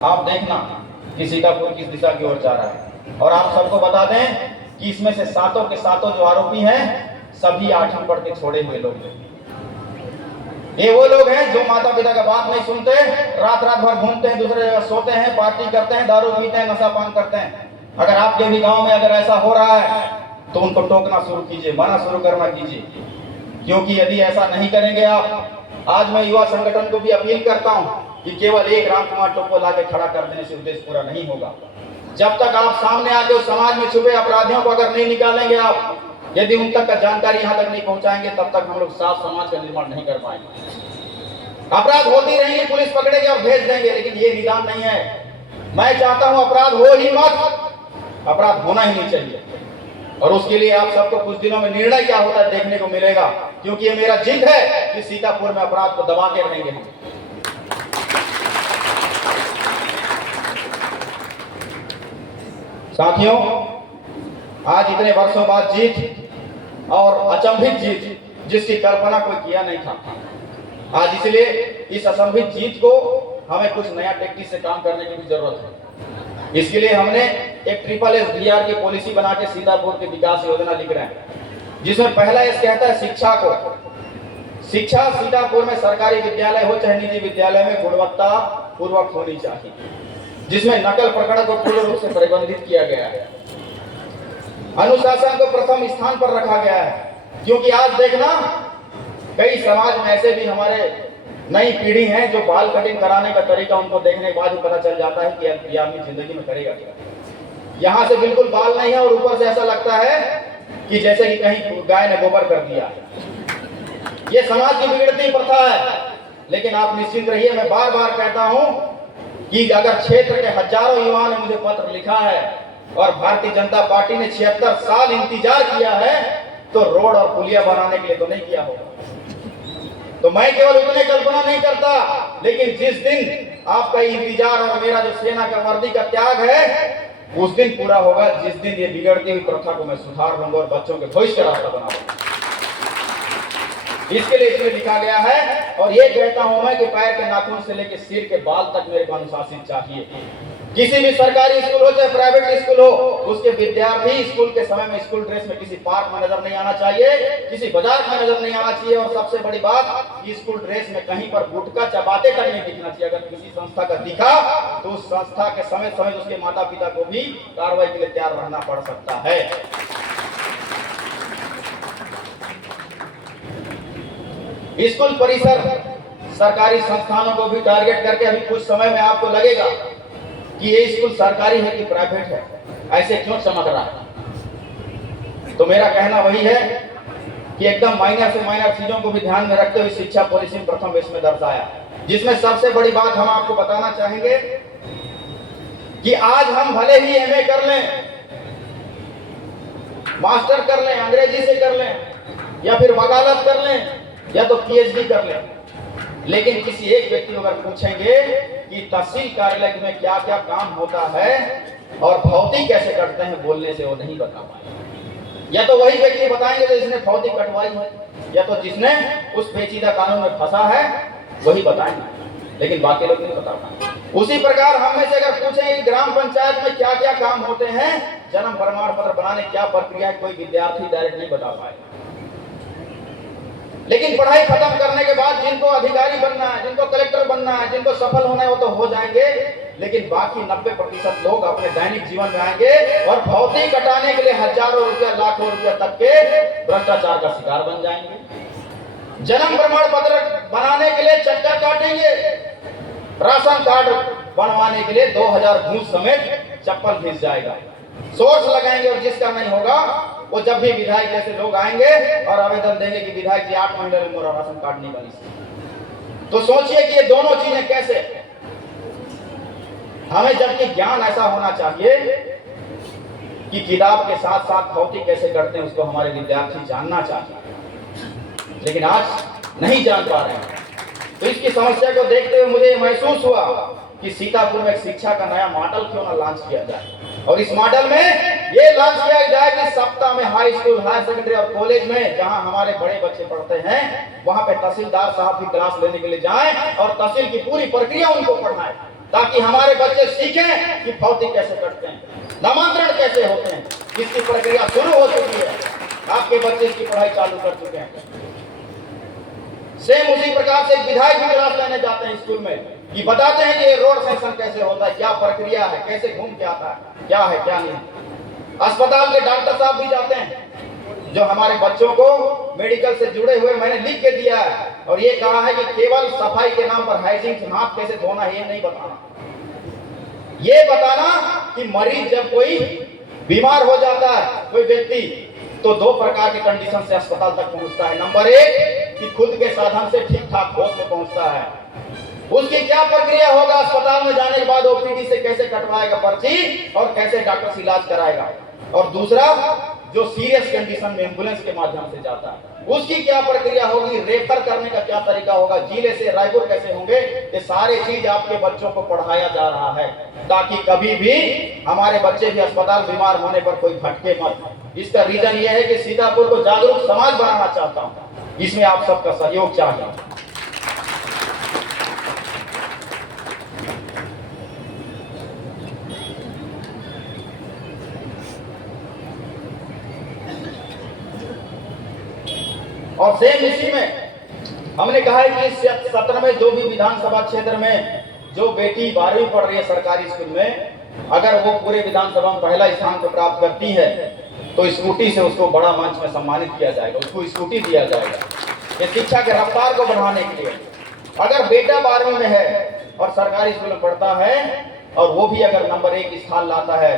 आप देखना कि सीतापुर किस दिशा की ओर जा रहा है। और आप सबको बता दें कि इसमें से सातों के सातों जो आरोपी हैं सभी 8वीं पढ़ के छोड़े हुए लोग हैं। ये वो लोग हैं जो माता पिता का बात नहीं सुनते, रात रात भर घूमते हैं, दूसरे जगह सोते हैं, पार्टी करते हैं, दारू पीते हैं, नशा पान करते हैं। अगर आपके भी गांव में अगर ऐसा हो रहा है तो उनको टोकना शुरू कीजिए, मना शुरू करना कीजिए, क्योंकि यदि ऐसा नहीं करेंगे आप, आज मैं युवा संगठन को भी अपील करता हूं कि केवल एक रामकुमार टोपो लाके खड़ा कर देने से उद्देश्य पूरा नहीं होगा। जब तक आप सामने आके उस समाज में छुपे अपराधियों को अगर नहीं निकालेंगे, आप यदि उन तक का जानकारी यहाँ तक नहीं पहुंचाएंगे, तब तक हम लोग साफ समाज का निर्माण नहीं कर पाएंगे। अपराध होती रहेंगे, पुलिस पकड़ेगी और भेज देंगे, लेकिन ये निदान नहीं है। मैं चाहता हूं अपराध हो ही मत, अपराध होना ही नहीं चाहिए। और उसके लिए आप सबको कुछ दिनों में निर्णय क्या होता है देखने को मिलेगा, क्योंकि ये मेरा जिद है कि सीतापुर में अपराध को दबा के रहेंगे हम। साथियों, आज इतने वर्षों बाद जीत और अचंभित जीत जिसकी कल्पना कोई किया नहीं था, आज इसलिए इस असंभित जीत को हमें कुछ नया टेक्टिक से काम करने की भी जरूरत है। इसके लिए हमने एक SSSDR की पॉलिसी बना के सीतापुर की विकास योजना लिख रहे हैं, जिसमें पहला एस कहता है शिक्षा को। शिक्षा सीतापुर में सरकारी विद्यालय हो चाहे निजी विद्यालय में गुणवत्ता पूर्वक होनी चाहिए, जिसमें नकल प्रकरण को पूर्ण रूप से प्रतिबंधित किया गया है। अनुशासन को प्रथम स्थान पर रखा गया है, क्योंकि आज देखना कई समाज में ऐसे भी हमारे नई पीढ़ी है जो बाल कटिंग कराने का तरीका उनको देखने के बाद ही पता चल जाता है कि ये आदमी जिंदगी में करेगा क्या। यहाँ से बिल्कुल बाल नहीं है और ऊपर से ऐसा लगता है कि जैसे कि कहीं गाय ने गोबर कर दिया। ये समाज की बिगड़ती प्रथा है। लेकिन आप निश्चिंत रहिए, मैं बार बार कहता हूं कि अगर क्षेत्र के हजारों युवाओं ने मुझे पत्र लिखा है और भारतीय जनता पार्टी ने 76 साल इंतजार किया है, तो रोड और पुलिया बनाने के लिए तो नहीं किया होगा। तो मैं केवल उतने कल्पना नहीं करता, लेकिन जिस दिन आपका इंतजार और मेरा जो सेना का वर्दी का त्याग है उस दिन पूरा होगा, जिस दिन ये बिगड़ती हुई प्रथा को मैं सुधार दूंगा और बच्चों के भविष्य का रास्ता बनाऊंगा। इसके लिए इसमें लिखा गया है। और ये कहता हूं मैं कि पैर के नाखून से लेकर सिर के बाल तक मेरे को अनुशासित चाहिए। किसी भी सरकारी स्कूल हो चाहे प्राइवेट स्कूल हो, उसके विद्यार्थी स्कूल के समय में स्कूल ड्रेस में किसी पार्क में नजर नहीं आना चाहिए, किसी बाजार में नजर नहीं आना चाहिए। और सबसे बड़ी बात, स्कूल ड्रेस में कहीं पर गुटखा चबाते तक नहीं दिखना चाहिए। अगर किसी संस्था का दिखा तो उस संस्था के समय समय उसके माता पिता को भी कार्रवाई के लिए तैयार रहना पड़ सकता है। स्कूल परिसर सरकारी संस्थानों को भी टारगेट करके अभी कुछ समय में आपको लगेगा कि ये स्कूल सरकारी है कि प्राइवेट है, ऐसे क्यों चमक रहा है। तो मेरा कहना वही है कि एकदम माइनर से माइनर चीजों को भी ध्यान में रखते हुए शिक्षा पॉलिसी में प्रथम इसमें दर्शाया, जिसमें सबसे बड़ी बात हम आपको बताना चाहेंगे कि आज हम भले ही MA कर लें, मास्टर कर लें, अंग्रेजी से कर लें, या फिर वकालत कर लें, या तो PhD कर लें, लेकिन किसी एक व्यक्ति को अगर पूछेंगे कि तहसील कार्यालय में क्या क्या काम होता है और भौतिक कैसे कटते हैं, बोलने से वो नहीं बता पाए। या तो वही व्यक्ति बताएंगे जो जिसने भौतिक कटवाई है, या तो जिसने उस पेचीदा कानून में फंसा है वही बताएंगे, लेकिन बाकी लोग नहीं बता पाए। उसी प्रकार हम में से अगर पूछें ग्राम पंचायत में क्या क्या काम होते हैं, जन्म प्रमाण पत्र बनाने क्या प्रक्रिया, कोई विद्यार्थी डायरेक्ट नहीं बता पाए। लेकिन पढ़ाई खत्म करने के बाद जिनको अधिकारी बनना है, जिनको कलेक्टर बनना है, जिनको सफल होना है, वो तो हो जाएंगे, लेकिन बाकी 90% लोग अपने दैनिक जीवन में आएंगे और भौतिक कटाने के लिए हजारों रुपया, लाखों रुपया तक के भ्रष्टाचार का शिकार बन जाएंगे। जन्म प्रमाण पत्र बनाने के लिए चक्कर काटेंगे, राशन कार्ड बनवाने के लिए 2000 घूस समेत चप्पल घिस जाएगा, सोर्स लगाएंगे। और जिसका नहीं होगा वो जब भी विधायक जैसे लोग आएंगे और आवेदन देंगे कि विधायक जी 8 महीने में मेरा राशन कार्ड नहीं बनी। तो सोचिए कि ये दोनों चीजें कैसे। हमें जबकि ज्ञान ऐसा होना चाहिए कि किताब के साथ साथ भौतिक कैसे करते हैं उसको हमारे विद्यार्थी जानना चाहिए, लेकिन आज नहीं जान पा रहे हैं। तो इसकी समस्या को देखते हुए मुझे महसूस हुआ कि सीतापुर में शिक्षा का नया मॉडल क्यों ना लॉन्च किया जाए। और इस मॉडल में ये लॉन्च किया जाए कि सप्ताह में हाई स्कूल, हायर सेकेंडरी और कॉलेज में जहां हमारे बड़े बच्चे पढ़ते हैं, वहां पे तहसीलदार साहब भी क्लास लेने के लिए जाएं और तहसील की पूरी प्रक्रिया उनको पढ़ाएं। ताकि हमारे बच्चे सीखें कि भौतिक कैसे कटते हैं, नामांतरण कैसे होते हैं। इसकी प्रक्रिया शुरू हो चुकी है, आपके बच्चे इसकी पढ़ाई चालू कर चुके हैं। सेम उसी प्रकार से विधायक भी क्लास लेने जाते हैं स्कूल में, कि बताते हैं कि ये रोड सेंक्शन कैसे होता है, क्या प्रक्रिया है, कैसे घूम के आता है, क्या है क्या नहीं। अस्पताल के डॉक्टर साहब भी जाते हैं, जो हमारे बच्चों को मेडिकल से जुड़े हुए मैंने लिख के दिया है, और ये कहा है कि केवल सफाई के नाम पर हाइजीन से हाथ कैसे धोना है ये नहीं बताना, ये बताना कि मरीज जब कोई बीमार हो जाता है कोई व्यक्ति, तो दो प्रकार के कंडीशन से अस्पताल तक पहुंचता है। नंबर एक कि खुद के साधन से ठीक ठाक होश में पहुंचता है, उसकी क्या प्रक्रिया होगा, अस्पताल में जाने के बाद ओपीडी से कैसे कटवाएगा पर्ची और कैसे डॉक्टर से इलाज कराएगा। और दूसरा जो सीरियस कंडीशन में एम्बुलेंस के माध्यम से जाता है, उसकी क्या प्रक्रिया होगी, रेफर करने का क्या तरीका होगा, जिले से रायपुर कैसे होंगे, ये सारे चीज आपके बच्चों को पढ़ाया जा रहा है, ताकि कभी भी हमारे बच्चे भी अस्पताल बीमार होने पर कोई भटके मत। इसका रीजन ये है कि सीतापुर को जागरूक समाज बनाना चाहता हूं, इसमें आप सबका सहयोग चाहिए। और सेम इसी में हमने कहा है कि इस सत्र में जो भी विधानसभा क्षेत्र में जो बेटी 12वीं पढ़ रही है सरकारी स्कूल में, अगर वो पूरे विधानसभा में पहला स्थान को प्राप्त करती है तो स्कूटी से उसको बड़ा मंच में सम्मानित किया जाएगा, उसको स्कूटी दिया जाएगा, ये शिक्षा के रफ्तार को बढ़ाने के लिए। अगर बेटा 12वीं में है और सरकारी स्कूल में पढ़ता है और वो भी अगर नंबर 1 स्थान लाता है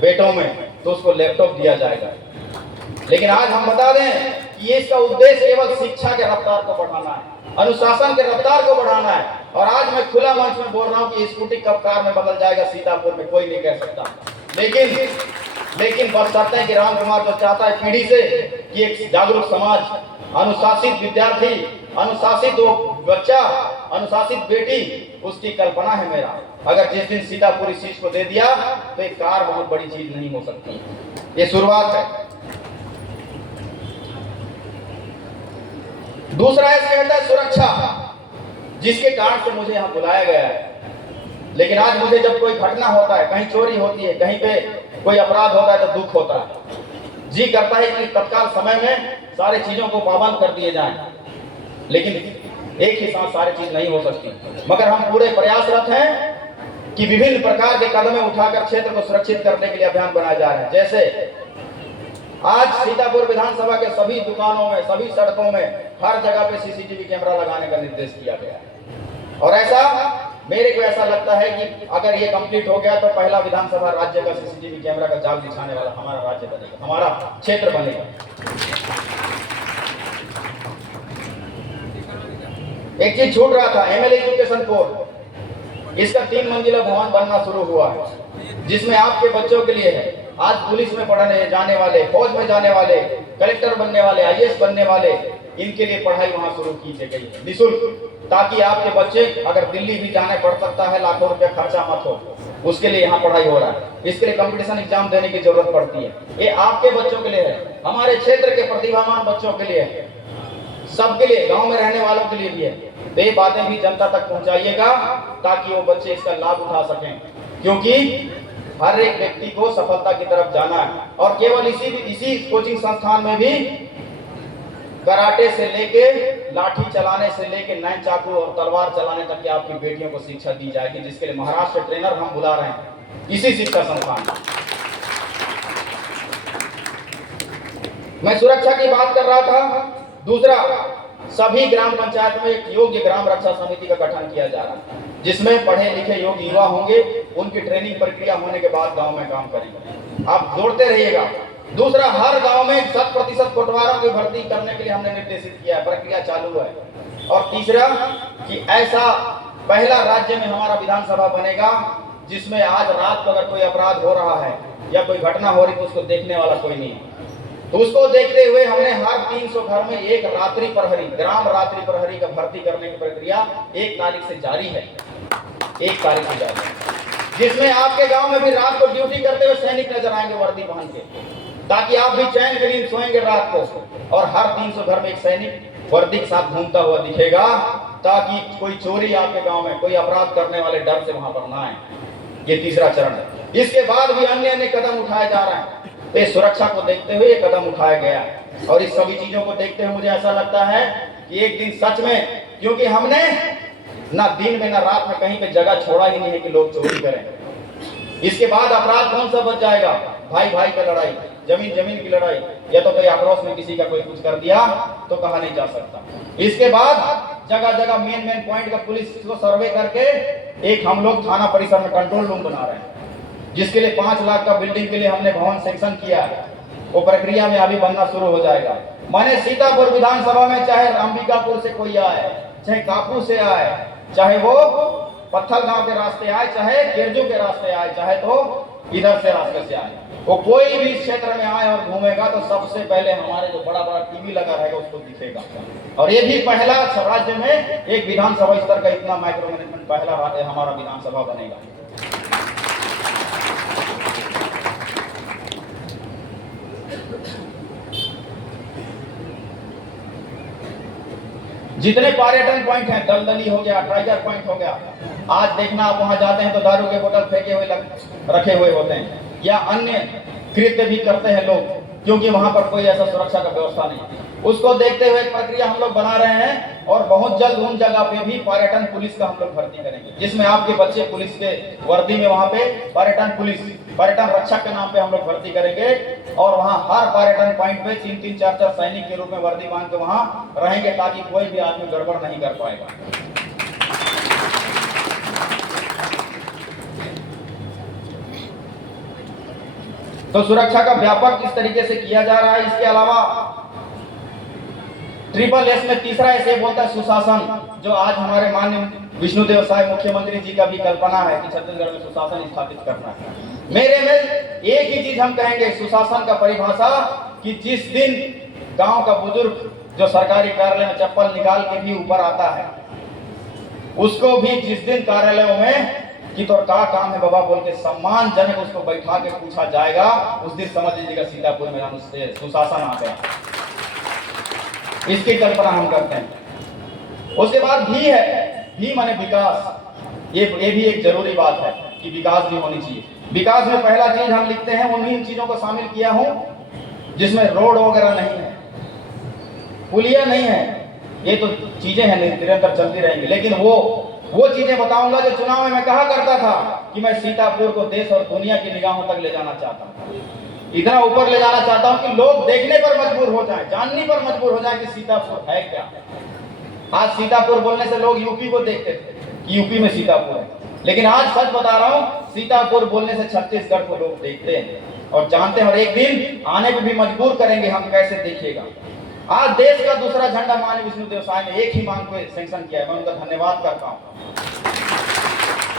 बेटों में, तो उसको लैपटॉप दिया जाएगा। लेकिन आज हम बता दें कि ये इसका उद्देश्य केवल शिक्षा के रफ्तार को बढ़ाना है, अनुशासन के रफ्तार को बढ़ाना है। और आज मैं खुला मंच में बोल रहा हूं कि स्कूटी कब कार में बदल जाएगा सीतापुर में कोई नहीं कह सकता, लेकिन बशर्ते है कि राम कुमार जो चाहता है पीढ़ी से कि एक जागरूक समाज, अनुशासित विद्यार्थी, अनुशासित वो बच्चा, अनुशासित बेटी, उसकी कल्पना है मेरा। अगर जिस दिन सीतापुर इस चीज को दे दिया तो एक कार बहुत बड़ी चीज नहीं हो सकती, ये शुरुआत है। दूसरा है कहता है सुरक्षा, जिसके कारण से मुझे यहाँ बुलाया गया है। लेकिन आज मुझे जब कोई घटना होता है, कहीं चोरी होती है, कहीं पे कोई अपराध होता है, तो दुख होता है, जी करता है कि तत्काल समय में सारी चीजों को पाबंद कर दिए जाएं। लेकिन एक ही साथ सारी चीज नहीं हो सकती, मगर हम पूरे प्रयासरत हैं कि विभिन्न प्रकार के कदम उठाकर क्षेत्र को सुरक्षित करने के लिए अभियान बनाए जा रहे हैं। जैसे आज सीतापुर विधानसभा के सभी दुकानों में, सभी सड़कों में, हर जगह पे सीसीटीवी कैमरा लगाने का निर्देश दिया गया है। और ऐसा मेरे को ऐसा लगता है कि अगर ये कंप्लीट हो गया तो पहला विधानसभा राज्य का सीसीटीवी कैमरा का जाल बिछाने वाला हमारा राज्य बनेगा, हमारा क्षेत्र बनेगा। एक चीज छूट रहा था, एमएलए एजुकेशन कोर्ट, इसका 3 मंजिला भवन बनना शुरू हुआ है, जिसमें आपके बच्चों के लिए है। आज पुलिस में पढ़ने जाने वाले, फौज में जाने वाले, कलेक्टर बनने वाले, आईएएस बनने वाले, इनके लिए पढ़ाई वहां शुरू की गई है निःशुल्क, ताकि आपके बच्चे अगर दिल्ली भी जाने पड़ सकता है, लाखों रुपया खर्चा मत हो, उसके लिए यहाँ पढ़ाई हो रहा है। इसके लिए कंपटीशन एग्जाम देने की जरूरत पड़ती है, ये आपके बच्चों के लिए है, हमारे क्षेत्र के प्रतिभावान बच्चों के लिए है, सबके लिए, गांव में रहने वालों के लिए भी है। तो ये बातें भी जनता तक पहुंचाइएगा ताकि वो बच्चे इसका लाभ उठा सकें, क्योंकि हर एक व्यक्ति को सफलता की तरफ जाना है। और केवल इसी कोचिंग संस्थान में भी कराटे से लेके लाठी चलाने से लेके नैन चाकू और तलवार चलाने तक की आपकी बेटियों को शिक्षा दी जाएगी, जिसके लिए महाराष्ट्र ट्रेनर हम बुला रहे हैं इसी शिक्षा संस्थान में। मैं सुरक्षा की बात कर रहा था। दूसरा, सभी ग्राम पंचायत में एक योग्य ग्राम रक्षा समिति का गठन किया जा रहा है, जिसमें पढ़े लिखे योग्य युवा होंगे, उनकी ट्रेनिंग प्रक्रिया होने के बाद गांव में काम करेंगे। आप जोड़ते रहिएगा। दूसरा, हर गांव में 100% कोटवारों की भर्ती करने के लिए हमने निर्देशित किया है, प्रक्रिया चालू है। और तीसरा कि ऐसा पहला राज्य में हमारा विधानसभा बनेगा जिसमें आज रात को अगर कोई अपराध हो रहा है या कोई घटना हो रही तो उसको देखने वाला कोई नहीं है। तो उसको देखते हुए हमने हर 300 घर में एक रात्रि प्रहरी, ग्राम रात्रि प्रहरी का भर्ती करने की प्रक्रिया 1 तारीख से जारी है, 1 तारीख से जारी है, जिसमें आपके गांव में भी रात को ड्यूटी करते हुए सैनिक नजर आएंगे वर्दी पहन के, ताकि आप भी चैन के नींद सोएंगे रात को। और हर 300 घर में एक सैनिक वर्दी के साथ घूमता हुआ दिखेगा, ताकि कोई चोरी आपके गांव में, कोई अपराध करने वाले डर से वहां पर ना आए। ये तीसरा चरण है। इसके बाद भी अन्य अन्य कदम उठाए जा रहे हैं। तो ये सुरक्षा को देखते हुए ये कदम उठाया गया है। और इस सभी चीजों को देखते हुए मुझे ऐसा लगता है कि एक दिन सच में, क्योंकि हमने ना दिन में ना रात में कहीं पे जगह छोड़ा ही नहीं है कि लोग चोरी करें। इसके बाद अपराध कौन सा बच जाएगा? भाई भाई की लड़ाई, जमीन जमीन की लड़ाई, या तो कोई आक्रोश में किसी का कोई कुछ कर दिया तो कहा नहीं जा सकता। इसके बाद जगह जगह मेन पॉइंट का पुलिस को सर्वे करके एक हम लोग थाना परिसर में कंट्रोल रूम बना रहे हैं, जिसके लिए 5 लाख का बिल्डिंग के लिए हमने भवन सैंक्शन किया है। वो प्रक्रिया में अभी बनना शुरू हो जाएगा। माने सीतापुर विधानसभा में चाहे अंबिकापुर से कोई आए, चाहे कापू से आए, चाहे वो पत्थल गांव के रास्ते आए, चाहे गिरजू के रास्ते आए, चाहे तो इधर से रास्ते से आए, वो कोई भी क्षेत्र में आए और घूमेगा तो सबसे पहले हमारे जो बड़ा बड़ा टीवी लगा रहेगा उसको दिखेगा। और ये भी पहला राज्य में एक विधानसभा स्तर का इतना माइक्रो मैनेजमेंट पहला राज्य हमारा विधानसभा बनेगा। जितने पर्यटन पॉइंट हैं, दलदली हो गया, टाइगर पॉइंट हो गया, आज देखना आप वहां जाते हैं तो दारू के बोतल फेंके हुए रखे हुए होते हैं, या अन्य कृत्य भी करते हैं लोग, क्योंकि वहां पर कोई ऐसा सुरक्षा का व्यवस्था नहीं। उसको देखते हुए एक प्रक्रिया हम लोग बना रहे हैं और बहुत जल्द उन जगह पे भी पर्यटन पुलिस का हम लोग भर्ती करेंगे, जिसमें आपके बच्चे पुलिस के वर्दी में वहां पे पर्यटन पुलिस, पर्यटन रक्षक के नाम पे हम लोग भर्ती करेंगे। और वहां हर पर्यटन पॉइंट पे 3-3, 4-4 सैनिक के रूप में वर्दी बांध के वहां रहेंगे, ताकि कोई भी आदमी गड़बड़ नहीं कर पाएगा। तो सुरक्षा का व्यापक किस तरीके से किया जा रहा है। इसके अलावा ट्रिपल एस में तीसरा ऐसे बोलता है सुशासन, जो आज हमारे माननीय विष्णुदेव साय मुख्यमंत्री जी का भी कल्पना है कि छत्तीसगढ़ में सुशासन स्थापित करना है। मेरे में एक ही चीज हम कहेंगे, सुशासन का परिभाषा, कि जिस दिन गांव का बुजुर्ग जो सरकारी कार्यालय में चप्पल निकाल के भी ऊपर आता है, उसको भी जिस दिन कार्यालयों में कि तो क्या काम है बाबा बोल के सम्मानजनक उसको बैठा के पूछा जाएगा, उस दिन समझ लीजिएगा सीतापुर में हम सुशासन आ गया। इसकी कल्पना हम करते हैं। उसके बाद भी है, भी माने विकास। ये भी एक जरूरी बात है कि विकास भी होनी चाहिए। विकास में पहला चीज हम लिखते हैं, उन्हीं चीजों को शामिल किया हूं जिसमें रोड वगैरह नहीं है, पुलिया नहीं है, ये तो चीजें हैं निरंतर चलती रहेंगी, लेकिन वो चीजें बताऊंगा जो चुनाव में मैं कहा करता था कि मैं सीतापुर को देश और दुनिया की निगाहों तक ले जाना चाहता हूं, इतना ऊपर ले जाना चाहता हूं कि लोग देखने पर मजबूर हो जाएं, जानने पर मजबूर हो जाएं कि सीतापुर है क्या। आज सीतापुर बोलने से लोग यूपी को देखते थे कि यूपी में सीतापुर है, लेकिन आज सच बता रहा हूं, सीतापुर बोलने से छत्तीसगढ़ को लोग देखते हैं और जानते हैं, और एक दिन आने पर भी मजबूर करेंगे हम, कैसे देखिएगा। आज देश का दूसरा झंडा माननीय विष्णुदेव साय ने एक ही मांग को सैंक्शन किया है, मैं उनका धन्यवाद करता हूं।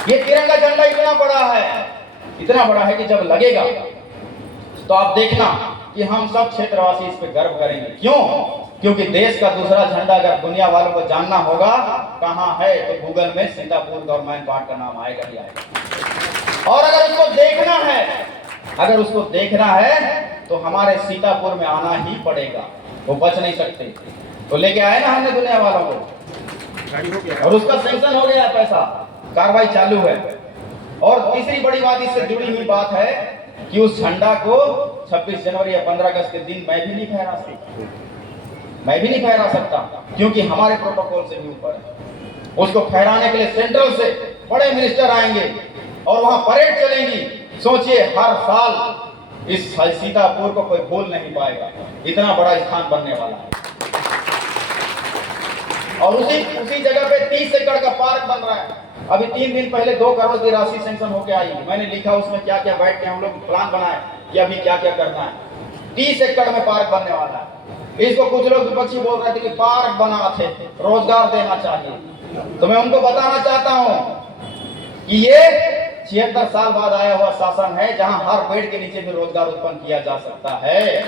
ये तिरंगा झंडा इतना बड़ा है कि जब लगेगा तो आप देखना कि हम सब क्षेत्रवासी इस पे गर्व करेंगे। क्यों? क्योंकि देश का दूसरा झंडा अगर दुनिया वालों को जानना होगा कहां है, तो गूगल में सीतापुर गवर्नमेंट पार्ट का नाम आएगा ही आएगा। और अगर उसको देखना है तो हमारे सीतापुर में आना ही पड़ेगा, वो बच नहीं सकते। तो लेके आए ना हमने दुनिया वालों को, और उसका सैंक्शन हो गया, पैसा कार्रवाई चालू है। और तीसरी बड़ी बात इससे जुड़ी हुई बात है कि उस झंडा को 26 जनवरी या 15 अगस्त के दिन मैं भी नहीं फहरा सकता, क्योंकि हमारे प्रोटोकॉल से भी ऊपर है। उसको फहराने के लिए सेंट्रल से बड़े मिनिस्टर आएंगे और वहां परेड चलेंगी। सोचिए, हर साल इस सीतापुर को कोई भूल नहीं पाएगा, इतना बड़ा स्थान बनने वाला है। और उसी जगह पे 30 एकड़ का पार्क बन रहा है। अभी 3 दिन पहले 2 करोड़ की राशि सैंक्शन होके आई, मैंने लिखा उसमें क्या क्या, बैठ के हम लोग प्लान बनाए कि अभी क्या क्या करना है। 30 एकड़ में पार्क बनने वाला है। इसको कुछ लोग विपक्षी बोल रहे थे कि पार्क बना थे, रोजगार देना चाहिए। तो मैं उनको बताना चाहता हूं कि ये 76 साल बाद आया हुआ शासन है, जहां हर पेड़ के नीचे भी रोजगार उत्पन्न किया जा सकता है।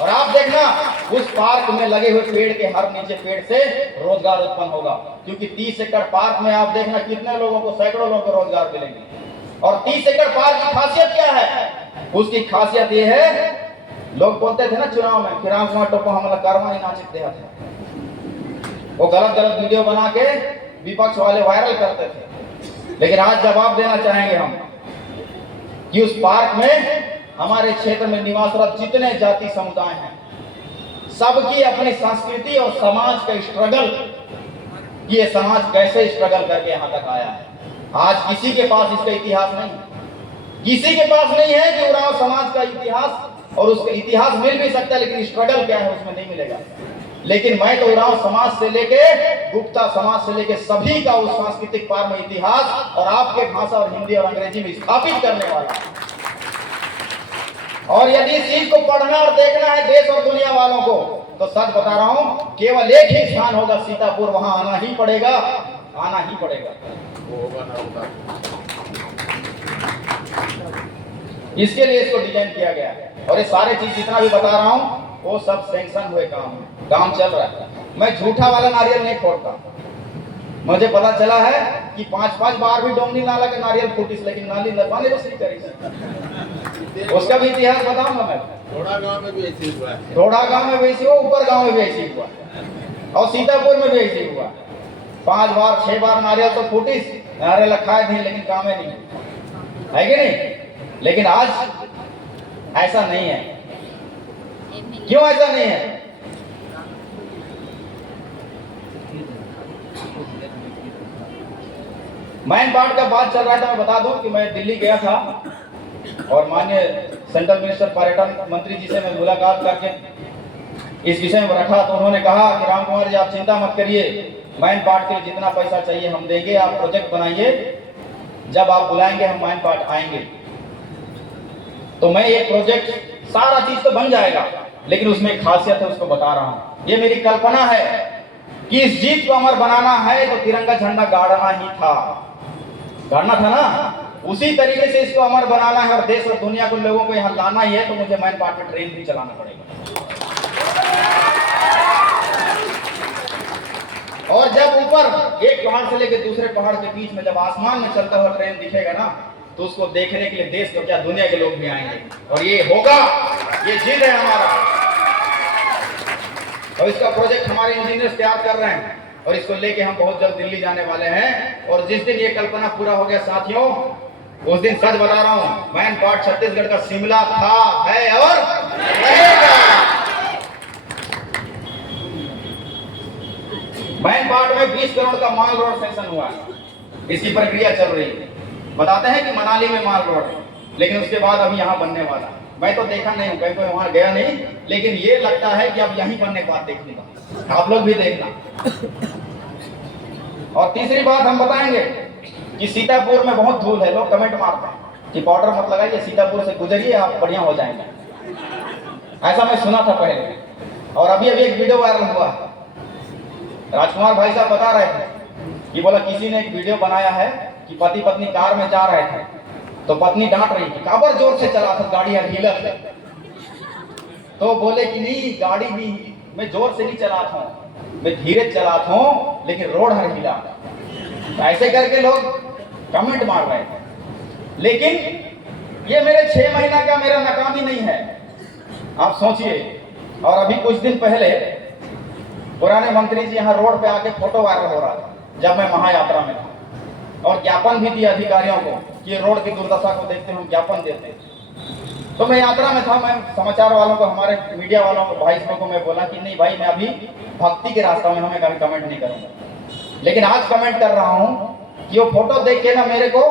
और आप देखना, उस पार्क में लगे हुए पेड़ के हर नीचे पेड़ से रोजगार उत्पन्न होगा, क्योंकि 30 एकड़ पार्क में आप देखना कितने लोगों को, सैकड़ों लोगों को रोजगार मिलेंगे। और 30 एकड़ पार्क की खासियत क्या है? उसकी खासियत ये है, लोग बोलते थे ना चुनाव में, फिर टोपा हमला करवा ही नाचित देहा था। वो गलत गलत वीडियो बना के विपक्ष वाले वायरल करते थे। लेकिन आज जवाब देना चाहेंगे हम कि उस पार्क में हमारे क्षेत्र में निवासरत जितने जाति समुदाय हैं, सबकी अपनी संस्कृति और समाज का स्ट्रगल, ये समाज कैसे स्ट्रगल करके यहाँ तक आया है। आज किसी के पास इसका इतिहास नहीं, किसी के पास नहीं है कि उरांव समाज का इतिहास, और उसका इतिहास मिल भी सकता है लेकिन स्ट्रगल क्या है उसमें नहीं मिलेगा। लेकिन मैं तो उरांव समाज से लेके गुप्ता समाज से लेके सभी का उस सांस्कृतिक पार में इतिहास और आपके भाषा और हिंदी और अंग्रेजी में स्थापित करने वाला। और यदि इस चीज को पढ़ना और देखना है देश और दुनिया वालों को, तो सच बता रहा हूं, केवल एक ही स्थान होगा सीतापुर, वहां आना ही पड़ेगा, आना ही पड़ेगा। इसके लिए इसको डिजाइन किया गया है। और ये सारे चीज जितना भी बता रहा हूं वो सब सैंक्शन हुए काम चल रहा है। मैं झूठा वाला नारियल नहीं फोड़ता। मुझे पता चला है कि 5-5 बार भी डोमनी नाला के नारियल फूटिस, लेकिन नाली नपाने बस नहीं करी। उसका भी इतिहास बताऊंगा मैं। थोड़ा गांव में भी ऐसे हुआ है, थोड़ा गांव में भी ऐसे हुआ, ऊपर गांव में भी ऐसे हुआ, और सीतापुर में भी ऐसे हुआ। 5 बार 6 बार नारियल तो फूटिस, नारियल खाए नहीं लेकिन काम में नहीं है कि नहीं। लेकिन आज ऐसा नहीं है। क्यों ऐसा नहीं है? मैन पार्ट का बात चल रहा था। मैं बता दूं कि मैं दिल्ली गया था और माननीय सेंट्रल मिनिस्टर पर्यटन मंत्री जी से मैं मुलाकात करके इस विषय में रखा, तो उन्होंने कहा कि राम कुमार जी आप चिंता मत करिए, मैन पार्ट के लिए जितना पैसा चाहिए हम देंगे, आप प्रोजेक्ट बनाइए, जब आप बुलाएंगे हम मैन पार्ट आएंगे। तो मैं ये प्रोजेक्ट सारा चीज तो बन जाएगा, लेकिन उसमें एक खासियत है, उसको बता रहा हूं। ये मेरी कल्पना है कि इस जीत को अमर बनाना है तो तिरंगा झंडा गाड़ना ही था, गाड़ना था ना। उसी तरीके से इसको अमर बनाना है और देश और दुनिया को लोगों को यहाँ लाना ही है, तो मुझे मैन पार्ट में ट्रेन भी चलाना पड़ेगा। और जब ऊपर एक पहाड़ से लेकर दूसरे पहाड़ के बीच में जब आसमान में चलता हुआ ट्रेन दिखेगा ना, तो उसको देखने के लिए देश को क्या दुनिया के लोग भी आएंगे, और ये होगा, ये जिद है हमारा। और इसका प्रोजेक्ट हमारे इंजीनियर्स तैयार कर रहे हैं और इसको लेके हम बहुत जल्द दिल्ली जाने वाले हैं। और जिस दिन ये कल्पना पूरा हो गया साथियों, उस दिन सच बता रहा हूं, मैन पार्ट छत्तीसगढ़ का शिमला था, है और रहेगा। मैन पार्ट में 20 करोड़ का माल रोड सेंक्शन हुआ है, इसकी प्रक्रिया चल रही है। बताते हैं कि मनाली में माल रोड है, लेकिन उसके बाद अभी यहाँ बनने वाला। मैं तो देखा नहीं हूँ, कहीं कोई वहां गया नहीं, लेकिन ये लगता है कि अब यहीं बनने के बाद देखूंगा, आप लोग भी देखना। और तीसरी बात हम बताएंगे कि सीतापुर में बहुत धूल है। लोग कमेंट मारते हैं कि पाउडर मत लगाइए, सीतापुर से गुजरिए आप बढ़िया हो जाएंगे। ऐसा मैं सुना था पहले, और अभी एक वीडियो वायरल हुआ है। राजकुमार भाई साहब बता रहे थे कि बोला किसी ने एक वीडियो बनाया है कि पति पत्नी कार में जा रहे थे, तो पत्नी डांट रही थी, काबर जोर से चला था, गाड़ी हिलत है। तो बोले कि नहीं, गाड़ी भी मैं जोर से नहीं चला था, मैं धीरे चला था, लेकिन रोड हर हिला। ऐसे करके लोग कमेंट मार रहे थे। लेकिन ये मेरे 6 महीना का मेरा नाकामी नहीं है, आप सोचिए। और अभी कुछ दिन पहले पुराने मंत्री जी यहाँ रोड पे आके फोटो वायरल हो रहा था, जब मैं महायात्रा में था, और ज्ञापन भी दिया अधिकारियों को कि ये रोड की दुर्दशा को देखते हुए हम ज्ञापन देते हैं। तो मैं यात्रा में था, मैं समाचार वालों को, हमारे मीडिया वालों को, भाई को मैं बोला कि नहीं भाई, मैं अभी भक्ति के रास्ता में हूं, मैं कभी कमेंट नहीं करूंगा। लेकिन आज कमेंट कर रहा हूं कि वो फोटो देख के ना मेरे को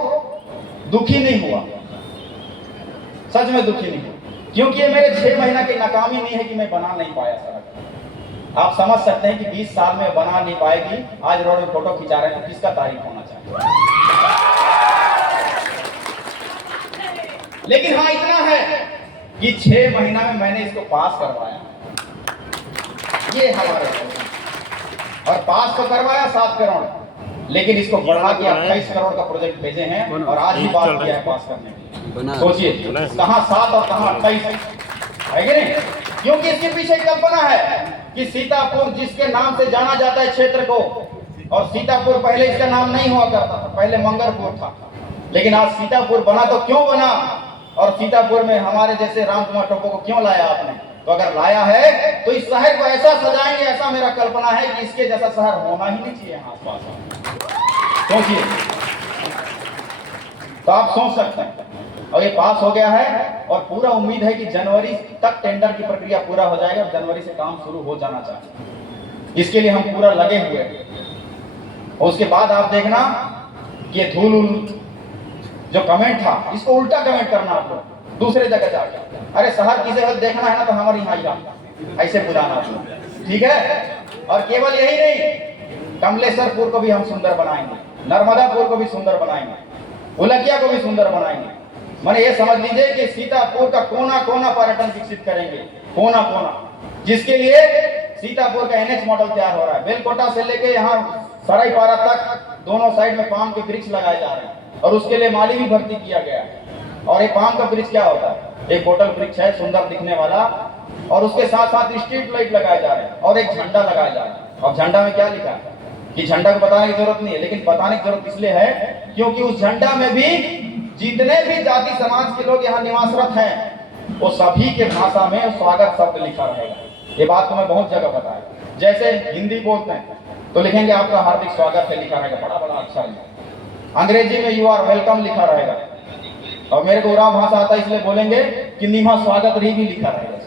दुखी नहीं हुआ, सच में दुखी नहीं हुआ, क्योंकि ये मेरे 6 महीना की नाकामी नहीं है कि मैं बना नहीं पाया सड़क। आप समझ सकते हैं कि 20 साल में बना नहीं पाएगी, आज रोड में फोटो खिंचा रहे हैं, तो किसका तारीफ होना चाहिए। लेकिन हाँ इतना है कि 6 महीना में मैंने इसको पास करवाया, ये हमारे, और पास तो करवाया 7 करोड़, लेकिन इसको बढ़ा के 28 करोड़ का प्रोजेक्ट भेजे हैं, और आज ही बात किया है पास करने की। सोचिए कहाँ 7 और कहाँ 28 है कि नहीं। क्योंकि इसके पीछे कल्पना है कि सीतापुर जिसके नाम से जाना जाता है क्षेत्र को, और सीतापुर पहले इसका नाम नहीं हुआ करता था, पहले मंगरपुर था, लेकिन आज सीतापुर बना। तो क्यों बना, और सीतापुर में हमारे जैसे राम कुमार टोपो को क्यों लाया आपने, तो अगर लाया है तो इस शहर को ऐसा सजाएंगे, ऐसा मेरा कल्पना है कि इसके जैसा शहर होना ही नहीं चाहिए आसपास। सोचिए, तो आप सोच सकते हैं। और ये पास हो गया है और पूरा उम्मीद है कि जनवरी तक टेंडर की प्रक्रिया पूरा हो जाएगा और जनवरी से काम शुरू हो जाना चाहिए। इसके लिए हम पूरा लगे हुए हैं। और उसके बाद आप देखना कि ये धूल जो कमेंट था, इसको उल्टा कमेंट करना आप लोग दूसरे जगह जाकर। अरे शहर किसे वक्त देखना है ना तो हमारे यहाँ ऐसे बुलाना आप लोग, ठीक है। और केवल यही नहीं, कमलेश्वरपुर को भी हम सुंदर बनाएंगे, नर्मदापुर को भी सुंदर बनाएंगे, उलकिया को भी सुंदर बनाएंगे। मैंने ये समझ लीजिए कि सीतापुर का कोना कोना पर्यटन विकसित करेंगे, कोना कोना, जिसके लिए सीतापुर का एनएच मॉडल तैयार हो रहा है। बेलकोटा से लेके यहाँ सरायपाड़ा तक दोनों साइड में पाम के वृक्ष लगाए जा रहे हैं और उसके लिए माली भी भर्ती किया गया है। और ये पाम का वृक्ष क्या होता है? एक बोतल वृक्ष है सुंदर दिखने वाला, और उसके साथ साथ स्ट्रीट लाइट लगाए जा रहे हैं और एक झंडा लगाया जा रहा है। और झंडा में क्या लिखा है कि झंडा को बताने की जरूरत नहीं है, लेकिन बताने की जरूरत इसलिए है क्योंकि उस झंडा में भी जितने भी जाति समाज के लोग यहाँ निवासरत हैं वो सभी के भाषा में स्वागत शब्द लिखा रहेगा। ये बात तो मैं बहुत जगह बताया। जैसे हिंदी बोलते हैं तो लिखेंगे आपका हार्दिक स्वागत है, लिखा रहेगा बड़ा बड़ा अक्षर में। अंग्रेजी में यू आर वेलकम लिखा रहेगा। और मेरे को उराव भाषा आता है इसलिए बोलेंगे कि निमा स्वागत रही भी लिखा रहेगा।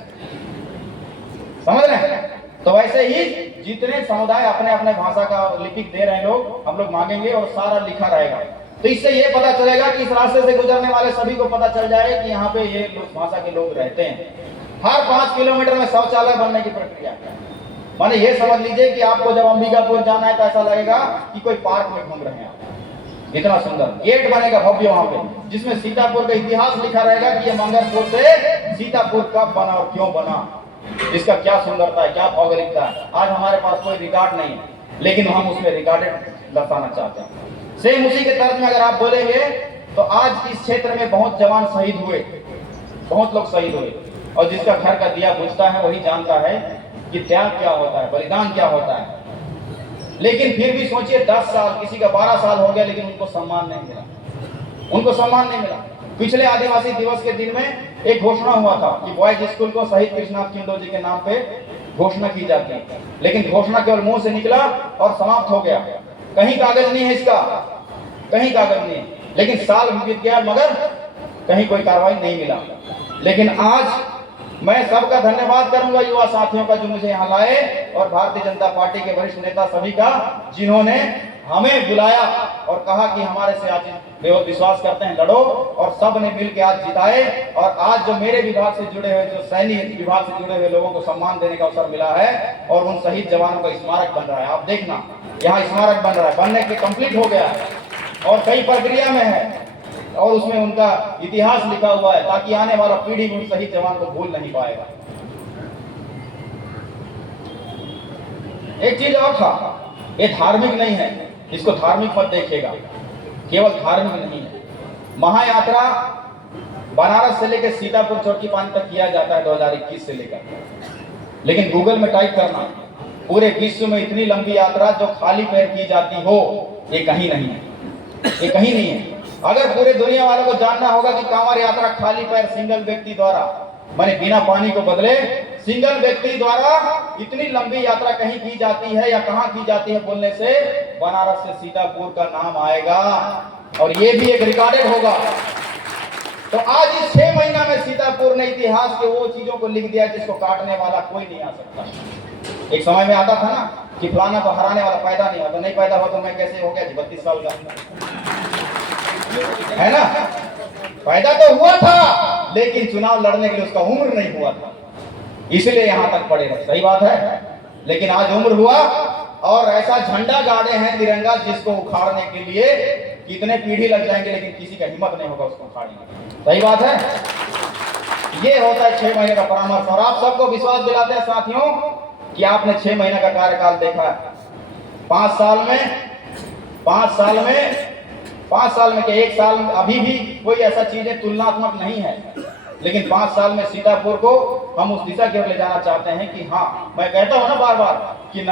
समझ रहे हैं? तो वैसे ही जितने समुदाय अपने अपने भाषा का लिपिक दे रहे हैं लोग, हम लोग मांगेंगे और सारा लिखा रहेगा। तो इससे ये पता चलेगा कि इस रास्ते से गुजरने वाले सभी को पता चल जाएगा कि यहाँ पे ये भाषा के लोग रहते हैं। हर 5 किलोमीटर में शौचालय बनने की प्रक्रिया है। माने ये समझ लीजिए कि आपको जब अंबिकापुर जाना है तो ऐसा लगेगा कि कोई पार्क में घूम रहे हैं आप। इतना सुंदर गेट बनेगा भव्य वहां पे, जिसमें सीतापुर का इतिहास लिखा रहेगा कि ये मंगलपुर से सीतापुर कब बना और क्यों बना, इसका क्या सुंदरता है, क्या भौगोलिकता है। आज हमारे पास कोई रिकॉर्ड नहीं है, लेकिन हम उसमें रिकॉर्डेड दर्शाना चाहते हैं। सेम उसी के तर्ज में अगर आप बोलेंगे तो आज इस क्षेत्र में बहुत जवान शहीद हुए, बहुत लोग शहीद हुए, और जिसका घर का दिया बुझता है वही जानता है कि त्याग क्या होता है, बलिदान क्या होता है। लेकिन फिर भी सोचिए 10 साल, किसी का 12 साल हो गया, लेकिन उनको सम्मान नहीं मिला, उनको सम्मान नहीं मिला। पिछले आदिवासी दिवस के दिन में एक घोषणा हुआ था कि बॉयज स्कूल को शहीद कृष्णनाथ किंडो जी के नाम पे घोषणा की जाती है, लेकिन घोषणा केवल मुंह से निकला और समाप्त हो गया। कहीं कागज नहीं है इसका, कहीं कागज नहीं, लेकिन साल बीत गया मगर कहीं कोई कार्रवाई नहीं मिला। लेकिन आज मैं सबका धन्यवाद करूंगा युवा साथियों का जो मुझे यहाँ लाए, और भारतीय जनता पार्टी के वरिष्ठ नेता सभी का जिन्होंने हमें बुलाया और कहा कि हमारे से आज विश्वास करते हैं, लड़ो, और सब ने मिलकर आज जिताए। और आज जो मेरे विभाग से जुड़े हुए, जो सैनिक विभाग से जुड़े हुए लोगों को सम्मान देने का अवसर मिला है और उन शहीद जवानों का स्मारक बन रहा है। आप देखना यहाँ स्मारक बन रहा है, बनने के कंप्लीट हो गया है और कई प्रक्रिया में है, और उसमें उनका इतिहास लिखा हुआ है ताकि आने वाला पीढ़ी उन शहीद जवान को भूल नहीं पाएगा। एक चीज और था, ये धार्मिक नहीं है, इसको धार्मिक मत देखिएगा, केवल धार्मिक नहीं है। महायात्रा बनारस से लेकर सीतापुर चौकी पानी तक किया जाता है 2021 से लेकर, लेकिन गूगल में टाइप करना पूरे विश्व में इतनी लंबी यात्रा जो खाली पैर की जाती हो ये कहीं नहीं है, ये कहीं नहीं है। अगर पूरे दुनिया वालों को जानना होगा कि कांवड़ यात्रा खाली पैर सिंगल व्यक्ति द्वारा, माने बिना पानी को बदले सिंगल व्यक्ति द्वारा इतनी लंबी यात्रा कहीं की जाती है या कहां की जाती है बोलने से बनारस से सीतापुर का नाम आएगा और ये भी एक रिकॉर्डेड होगा। तो आज इस 6 महीना में सीतापुर ने इतिहास के वो चीजों को लिख दिया जिसको काटने वाला कोई नहीं आ सकता। एक समय में आता था ना कि फलाना को हराने वाला पैदा नहीं होता, नहीं पैदा हुआ तो मैं कैसे हो गया जी 32 साल का, है ना। पैदा तो हुआ था लेकिन चुनाव लड़ने के लिए उसका उम्र नहीं हुआ था, इसलिए यहां तक पड़े रहे। सही बात है, लेकिन आज उम्र हुआ और ऐसा झंडा गाड़े हैं तिरंगा जिसको उखाड़ने के लिए कितने पीढ़ी लग जाएंगे, लेकिन किसी का हिम्मत नहीं होगा उसको उखाड़ने। सही बात है, ये होता है 6 महीने का परामर्श। और आप सबको विश्वास दिलाते हैं साथियों कि आपने 6 महीने का कार्यकाल देखा है। 5 साल में के 1 साल अभी भी कोई ऐसा चीजें तुलनात्मक नहीं है, लेकिन 5 साल में सीतापुर को हम उस दिशा की ओर ले जाना चाहते हैं कि हाँ, मैं कहता हूं ना बार बार कि